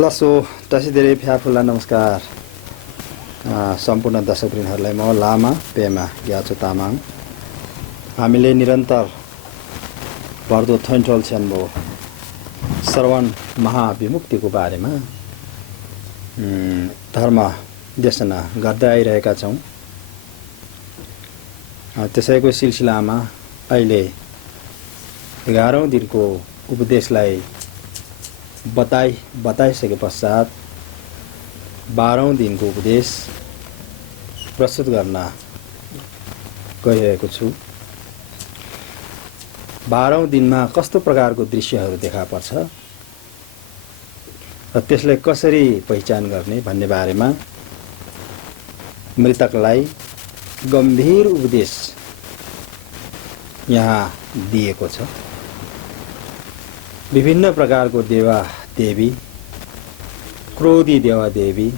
लसो तसै धेरै फ्याफुला नमस्कार सम्पूर्ण दर्शकवृन्दहरूलाई म लामा पेमा ग्याचो तामाङ हामीले निरन्तर बढ्दो थैन्चोल छ्यान्बो श्रवण महाविमुक्तिको बारेमा धर्म देशना गर्दै आइरहेका छौं। त्यसैको सिलसिलामा अहिले 11औं दिनको उपदेशलाई बताइसके पश्चात 12औं दिनको उपदेश प्रस्तुत गर्न गइरहेको छु। 12औं दिनमा कस्तो प्रकारको दृश्यहरू देखा पर्छ र त्यसलाई कसरी पहिचान गर्ने भन्ने बारेमा मृतकलाई गम्भीर उपदेश यहाँ दिएको छ। विभिन्न प्रकारको देवा देवी, क्रोधी देवा देवी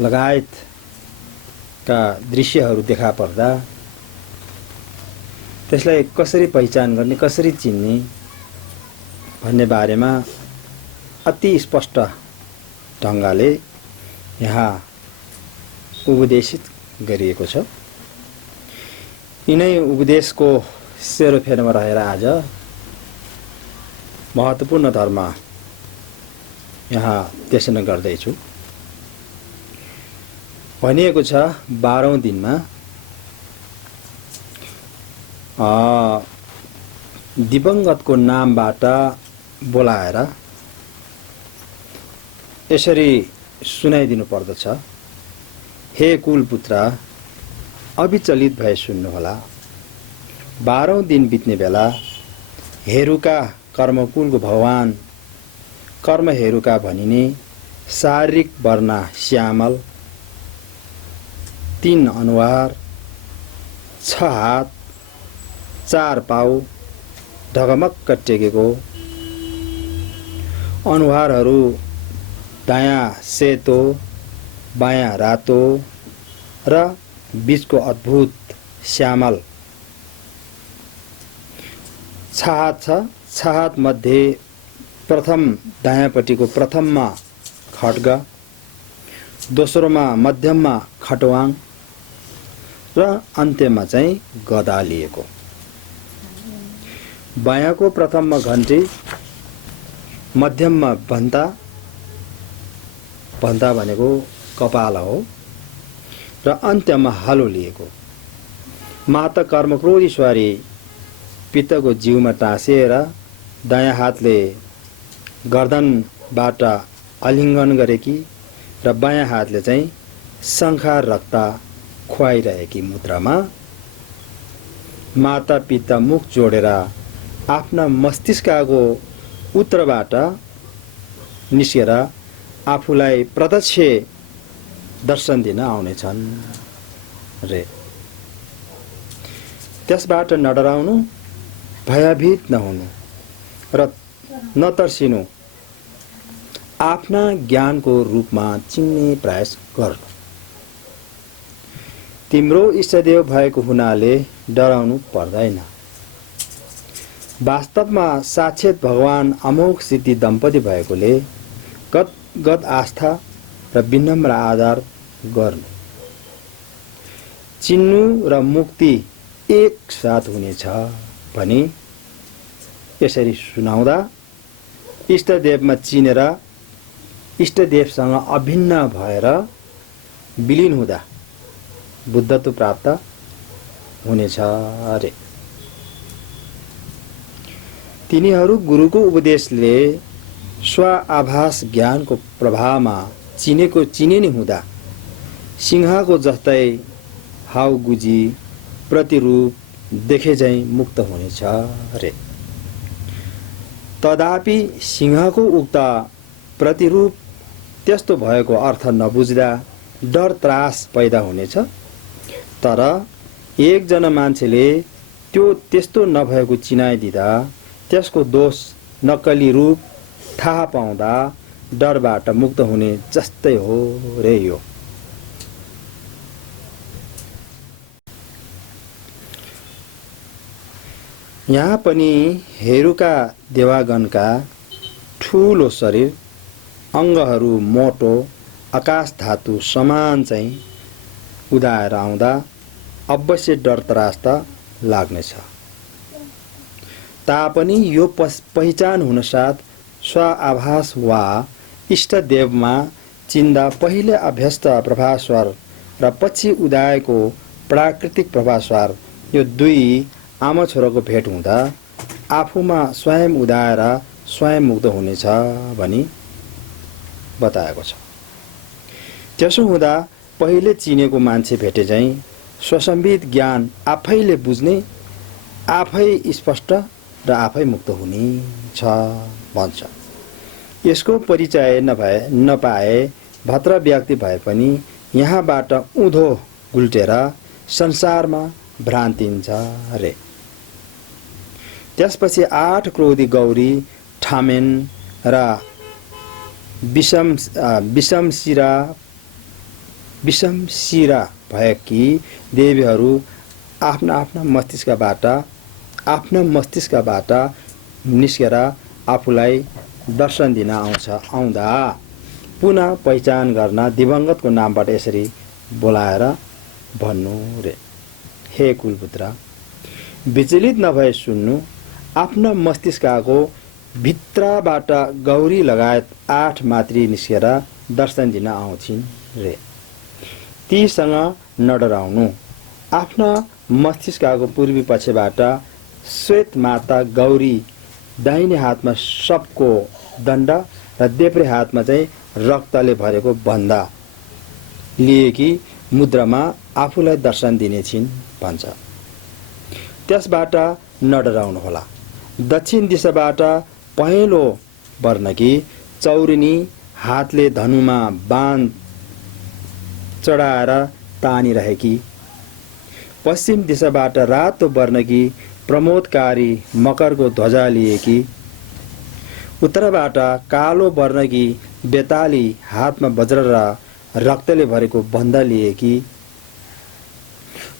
लगायतका दृश्यहरू देखा पर्दा त्यसलाई कसरी पहिचान गर्ने, कसरी चिन्ने भन्ने बारेमा अति स्पष्ट ढंगले यहाँ उपदेशित गरिएको छ। यिनै उपदेशको सेरोफेरोमा रहेर आज महत्त्वपूर्ण धर्म यहाँ देशना गर्दैछु। भनिएको छ 12औं दिनमा दिवंगतको नामबाट बोलाएर यसरी सुनाइदिनु पर्दछ। हे कुलपुत्र, अविचलित भए सुन्नुहोला। 12औं दिन बित्ने बेला हेरुका कर्मकुलको भगवान कर्म हेरुका भनिने शारीरिक वर्ण श्यामल, 3 अनुहार, 6 हात, 4 पाउ, ढकमक्क टेकेको अनुहारहरू दायाँ सेतो, बायाँ रातो र बीचको अद्भुत श्यामल छहात छ। छहात मध्ये प्रथम दायाँपट्टिको प्रथममा खड्ग, दोस्रोमा मध्यममा खटवाङ र अन्त्यमा चाहिँ गदा लिएको। बायाँको प्रथममा घण्टी, मध्यममा भन्ता, भन्ता भनेको कपाल हो, र अन्त्यमा हालो लिएको। माता कर्मक्रोधी स्वारी पित्तको जिउमा टाँसिएर दायाँ हातले गर्दनबाट अलिङ्गन गरेकी र बायाँ हातले चाहिँ शङ्खा रक्त खुवाइरहेकी मुद्रामा माता पिता मुख जोडेर आफ्ना मस्तिष्कको उत्तरबाट निस्केर आफूलाई प्रत्यक्ष दर्शन दिन आउनेछन् रे। त्यसबाट नडराउनु, भयभीत नहुनु र नतर्सिनु, आफ्ना ज्ञानको रूपमा चिन्ने प्रयास गर्नु। तिम्रो इष्टदेव भएको हुनाले डराउनु पर्दैन। वास्तवमा साक्षात भगवान अमोघ सिद्धि दम्पति भएकोले गत आस्था र विनम्र आदर गर्नु। चिन्नु र मुक्ति एक साथ हुनेछ भनी यसरी सुनाउँदा इष्टदेवमा चिनेर इष्टदेवसँग अभिन्न भएर विलीन हुँदा बुद्धत्व प्राप्त हुनेछ अरे। तिनीहरू गुरुको उपदेशले स्व आभास ज्ञानको प्रभावमा चिने नि हुँदा सिंहको जस्तै हाउगुजी प्रतिरूप देखे झैं मुक्त हुनेछ रे। तदापि सिंहको उक्त प्रतिरूप त्यस्तो भएको अर्थ नबुझ्दा डर त्रास पैदा हुनेछ। तर एकजना मान्छेले त्यो त्यस्तो नभएको चिनाइदिँदा त्यसको दोष नक्कली रूप थाहा पाउँदा डरबाट मुक्त हुने जस्तै हो रे यो। यहाँ पनि हेरुका देवागणका ठूलो शरीर अङ्गहरू मोटो आकाश धातु समान चाहिँ उदाएर आउँदा अवश्य डर त्रास त लाग्नेछ। तापनि यो पहिचान हुनसाथ स्वाभास वा इष्टदेवमा चिन्दा पहिले अभ्यस्त प्रभास्वर र पछि उदाएको प्राकृतिक प्रभास्वर यो दुई आमा छोराको भेट हुँदा आफूमा स्वयं उदाएर स्वयं मुक्त हुनेछ भनी बताएको छ। त्यसो हुँदा पहिले चिनेको मान्छे भेटे चाहिँ स्वसम्बित ज्ञान आफैले बुझ्ने, आफै स्पष्ट र आफै मुक्त हुने छ भन्छ। यसको परिचय नपाए भत्र व्यक्ति भए पनि यहाँबाट उँधो गुल्टेर संसारमा भ्रान्तिन्छ रे। त्यसपछि 8 क्रोधी गौरी ठामेन र विषमशिरा भएकी देवीहरू आफ्ना मस्तिष्कबाट निस्केर आफूलाई दर्शन दिन आउँदा पुनः पहिचान गर्न दिवंगतको नामबाट यसरी बोलाएर भन्नु रे। हे कुलपुत्र, विचलित नभए सुन्नु, आफ्ना मस्तिष्कको भित्रबाट गौरी लगायत 8 मातृ निस्केर दर्शन दिन आउँछिन् रे। तीसँग नडराउनु। आफ्ना मस्तिष्कको पूर्वी पक्षबाट श्वेत माता गौरी दाहिने हातमा सबको दण्ड र देब्रे हातमा चाहिँ रक्तले भरेको बन्दा लिएकी मुद्रामा आफूलाई दर्शन दिनेछिन् भन्छ। त्यसबाट नडराउनु होला। दक्षिण दिशाबाट पहेँलो वर्णकी चौरिनी हातले धनुमा बाण चढाएर तानिरहेकी, पश्चिम दिशाबाट रातो वर्णकी प्रमोदकारी मकरको ध्वजा लिएकी, उत्तरबाट कालो वर्णकी बेताली हातमा वज्र र रक्तले भरेको बन्दा लिएकी,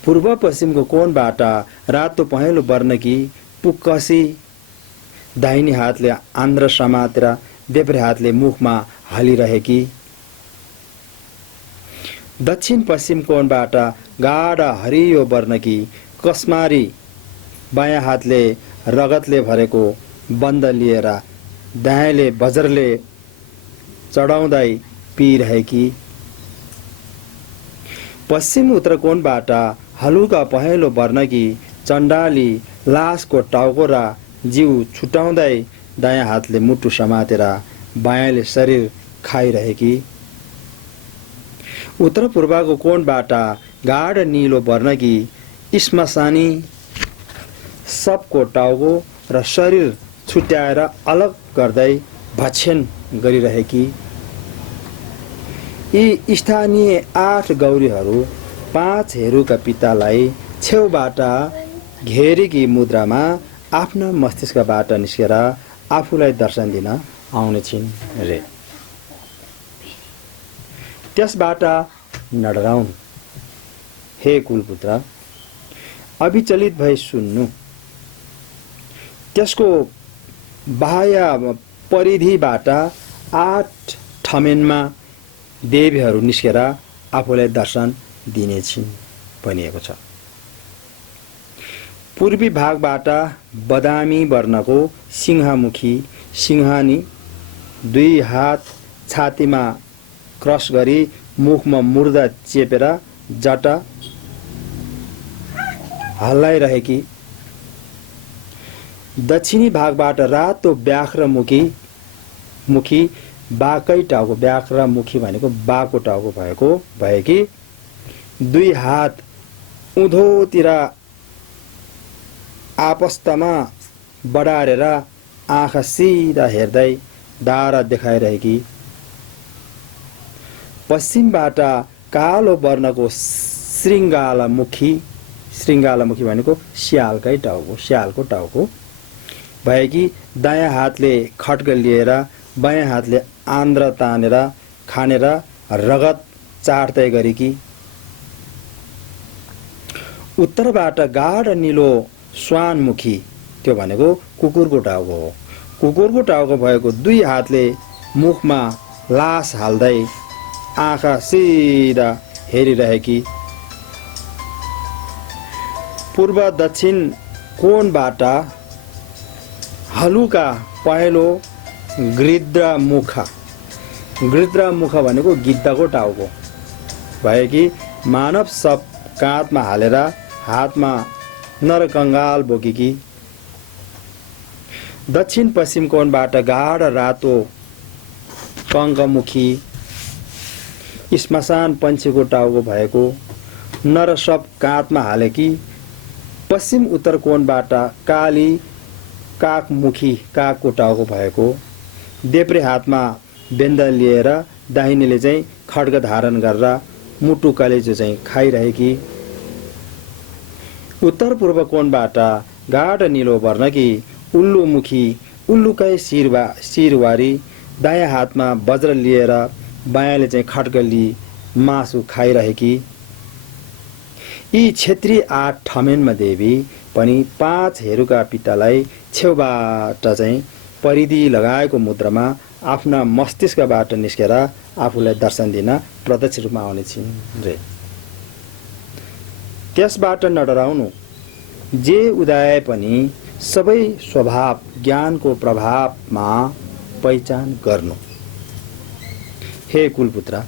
पूर्व पश्चिमको कोणबाट रातो पहेँलो वर्णकी पुक्कसी दाहिने हातले आन्द्र समातेर देब्रे हातले मुखमा हालिरहेकी, दक्षिण पश्चिम कोणबाट गाढ हरियो वर्णकी कस्मारी बायाँ हातले रगतले भरेको बन्द लिएर दायाँले वज्रले चढाउँदै पिइरहेकी, पश्चिम उत्तर कोणबाट हलुका पहेँलो वर्णकी चण्डाली लासको टाउको र जिउ छुटाउँदै दायाँ हातले मुटु समातेर बायाँले शरीर खाइरहेकी, उत्तर पूर्वको कोणबाट गाढ नीलो वर्णकी स्मशानी सबको टाउको र शरीर छुट्याएर अलग गर्दै भक्षण गरिरहेकी, यी स्थानीय 8 गौरीहरू 5 हेरुका पितालाई छेउबाट घेरेकी मुद्रामा आफ्ना मस्तिष्कबाट निस्केर आफूलाई दर्शन दिन आउनेछिन् रे। त्यसबाट नडराउनु। हे कुलपुत्र, अविचलित भई सुन्नु। त्यसको बाह्य परिधिबाट 8 ठमेनमा देवीहरू निस्केर आफूलाई दर्शन दिनेछिन् भनिएको छ। पूर्वी भागबाट बदामी वर्णको सिंहमुखी सिंहानी 2 हात छातीमा क्रस गरी मुखमा मुर्दा चेपेर जटा हल्लाइरहेकी, दक्षिणी भागबाट रातो व्याघ्र मुखी बाकै टाउको, व्याघ्र मुखी भनेको बाको टाउको भएकी 2 हात उँधोतिर आपस्तमा बढारेर आँखा सिधा हेर्दै दारा देखाइरहेकी, पश्चिमबाट कालो वर्णको श्रृङ्गालमुखी भनेको स्यालको टाउको भएकी दायाँ हातले खड्ग लिएर बायाँ हातले आन्द्र तानेर खानेर रगत चाट्दै गरेकी, उत्तरबाट गाढ नीलो स्वानमुखी, त्यो भनेको कुकुरको टाउको हो। कुकुरको टाउको भएको 2 हातले मुखमा लास हाल्दै आँखा सिधा हेरिरहेकी पूर्व दक्षिण कोणबाट हलुका पहेँलो गृद्रमुखा भनेको गिद्धको टाउको भएकी मानव सब काँधमा हालेर हातमा नरकङ्गाल बोकेकी दक्षिण पश्चिम कोणबाट गाढ रातो कङ्कमुखी श्मशान पन्छीको टाउको भएको नर सब काँधमा हालेकी पश्चिम उत्तर कोणबाट काली काकमुखी कागको टाउको भएको देब्रे हातमा बेन्दा लिएर दाहिनेले चाहिँ खड्ग धारण गरेर मुटु कलेजो चाहिँ खाइरहेकी उत्तर पूर्व कोणबाट गाढ नीलो वर्णकी उल्लुमुखी उल्लुकै शिरवारी दायाँ हातमा वज्र लिएर बायाँले चाहिँ खड्ग लिई मासु खाइरहेकी यी क्षेत्री 8 ठमेनमा देवी पनि 5 हेरुका पित्तालाई छेउबाट चाहिँ परिधि लगाएको मुद्रामा आफ्ना मस्तिष्कबाट निस्केर आफूलाई दर्शन दिन प्रत्यक्ष रूपमा आउने छिन् रे। त्यसबाट नडराउनु, जे उदाए पनि सबै स्वभाव ज्ञानको प्रभावमा पहिचान गर्नु। हे कुलपुत्र,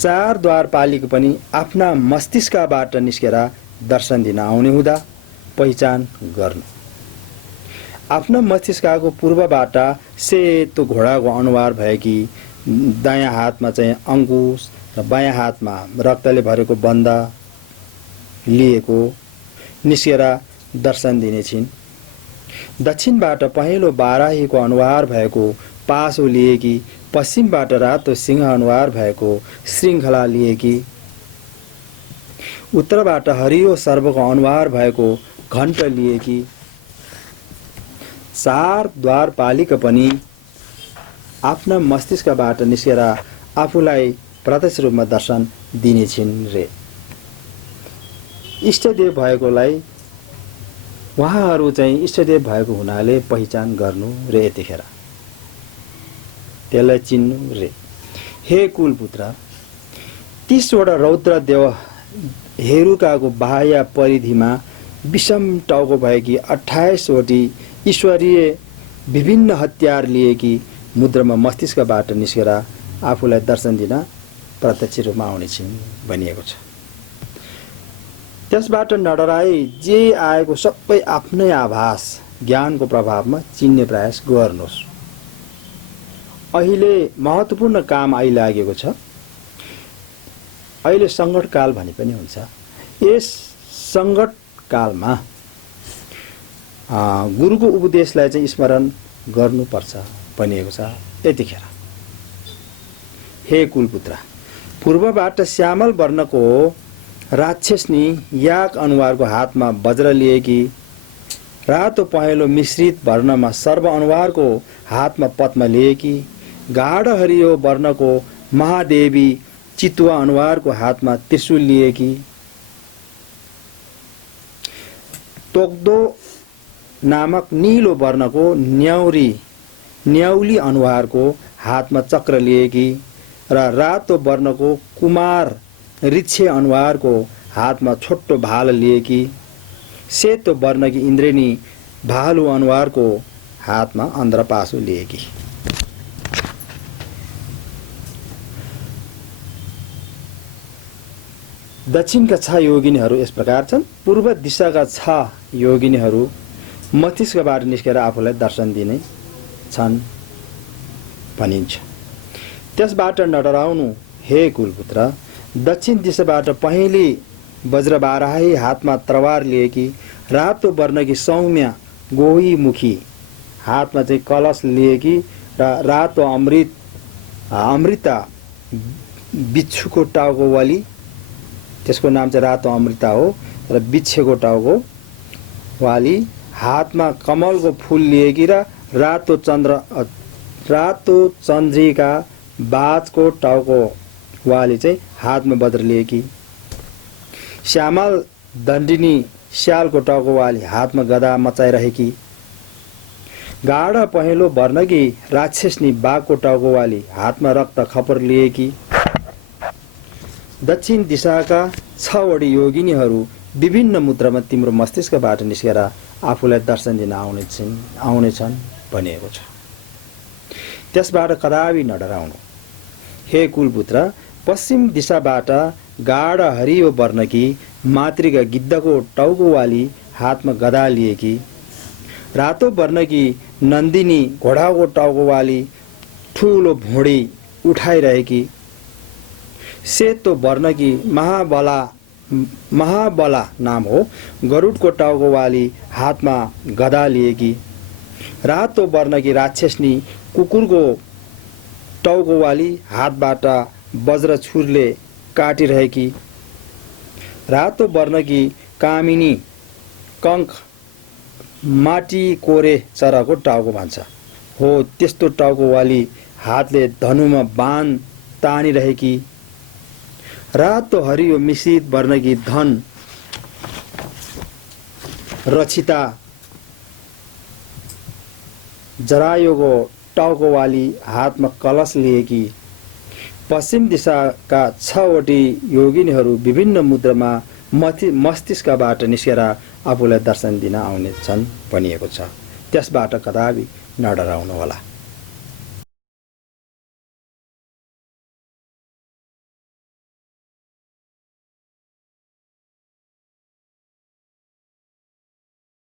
4 द्वारपालिका पनि आफ्ना मस्तिष्कबाट निस्केर दर्शन दिन आउने हुँदा पहिचान गर्नु। आफ्ना मस्तिष्कको पूर्वबाट सेतो घोडाको अनुहार भएकी दायाँ हातमा चाहिँ अंकुश र बायाँ हातमा रक्तले भरेको बन्दा लिएको निस्केर दर्शन दिने छिन्। दक्षिणबाट पहेँलो बाराहीको अनुहार भएको पासो लिएकी पश्चिमबाट रातो सिंह अनुहार भएको श्रृङ्खला लिएकी उत्तरबाट हरियो सर्वको अनुहार भएको घण्ट लिएकी 4 द्वारपालिका पनि आफ्ना मस्तिष्कबाट निस्केर आफूलाई प्रत्यक्ष रूपमा दर्शन दिने छिन् रे। इष्टदेव भएकोलाई उहाँहरू चाहिँ इष्टदेव भएको हुनाले पहिचान गर्नु रे। यतिखेर त्यसलाई चिन्नु रे। हे कुलपुत्र, 30 वटा रौद्र देव हेरुकाको बाह्य परिधिमा विषम टाउको भएकी 28 वटी ईश्वरीय विभिन्न हतियार लिएकी मुद्रामा मस्तिष्कबाट निस्केर आफूलाई दर्शन दिन प्रत्यक्ष रूपमा आउने छिन् भनिएको छ। त्यसबाट नडराई जे आएको सबै आफ्नै आभास ज्ञानको प्रभावमा चिन्ने प्रयास गर्नुहोस्। अहिले महत्त्वपूर्ण काम आइलागेको छ। अहिले सङ्कट काल भनी पनि हुन्छ। यस सङ्कट कालमा गुरुको उपदेशलाई चाहिँ स्मरण गर्नुपर्छ भनिएको छ। यतिखेर हे कुलपुत्र, पूर्वबाट श्यामल वर्णको राक्षसनी याक अनुहारको हातमा वज्र लिएकी रातो पहेँलो मिश्रित वर्णमा सर्व अनुहारको हातमा पद्म लिएकी गाढ हरियो वर्णको महादेवी चितुवा अनुहारको हातमा त्रिशूल लिएकी तोक्दो नामक नीलो वर्णको न्याउली अनुहारको हातमा चक्र लिएकी र रातो वर्णको कुमार रिच्छे अनुहारको हातमा छोटो भाल लिएकी सेतो वर्णकी इन्द्रेणी भालु अनुहारको हातमा अन्द्रपासु लिएकी। दक्षिणका 6 योगिनीहरू यस प्रकार छन्। पूर्व दिशाका 6 योगिनीहरू मस्तिष्कबाट निस्केर आफूलाई दर्शन दिने छन् भनिन्छ। त्यसबाट नडराउनु हे कुलपुत्र। दक्षिण दिशाबाट पहेँली वज्रबाराही हातमा तरवार लिएकी रातो वर्णकी सौम्य गोही मुखी हातमा चाहिँ कलश लिएकी र रातो अमृता बिच्छुको टाउको वाली, त्यसको नाम चाहिँ रातो अमृता हो र बिच्छेको टाउको वाली हातमा कमलको फूल लिएकी र रातो चन्द्रिका बाजको टाउको वाली चाहिँ हातमा वज्र लिएकी श्यामल दण्डिनी स्यालको टाउको वाली हातमा गदा मचाइरहेकी गाढा पहेँलो वर्णकी राक्षसनी बाघको टाउकोवाली हातमा रक्त खपर लिएकी। दक्षिण दिशाका 6 वटी योगिनीहरू विभिन्न मुद्रामा तिम्रो मस्तिष्कबाट निस्केर आफूलाई दर्शन दिन आउनेछन् भनिएको छ। त्यसबाट कदापि नडराउनु। हे कुलपुत्र, पश्चिम दिशाबाट गाढा हरियो वर्णकी मातृका गिद्धको टाउकोवाली हातमा गदा लिएकी, रातो वर्णकी नन्दिनी घोडाको टाउकोवाली ठुलो भुँडी उठाइरहेकी, सेतो वर्णकी महाबला नाम हो गरुडको टाउकोवाली हातमा गदा लिएकी, रातो वर्णकी राक्षसनी कुकुरको टाउकोवाली हातबाट वज्र छुरले काटिरहेकी, रातो वर्णकी कामिनी कङ्क माटी कोरे चराको टाउको भन्छ हो त्यस्तो टाउकोवाली हातले धनुमा बाण तानिरहेकी, रातो हरियो मिश्रित वर्णकी धन रक्षिता जरायोको टाउकोवाली हातमा कलश लिएकी, पश्चिम दिशाका 6 वटी योगिनीहरू विभिन्न मुद्रामा मस्तिष्कबाट निस्केर आफूलाई दर्शन दिन आउनेछन् भनिएको छ। त्यसबाट कदापि नडराउनु होला।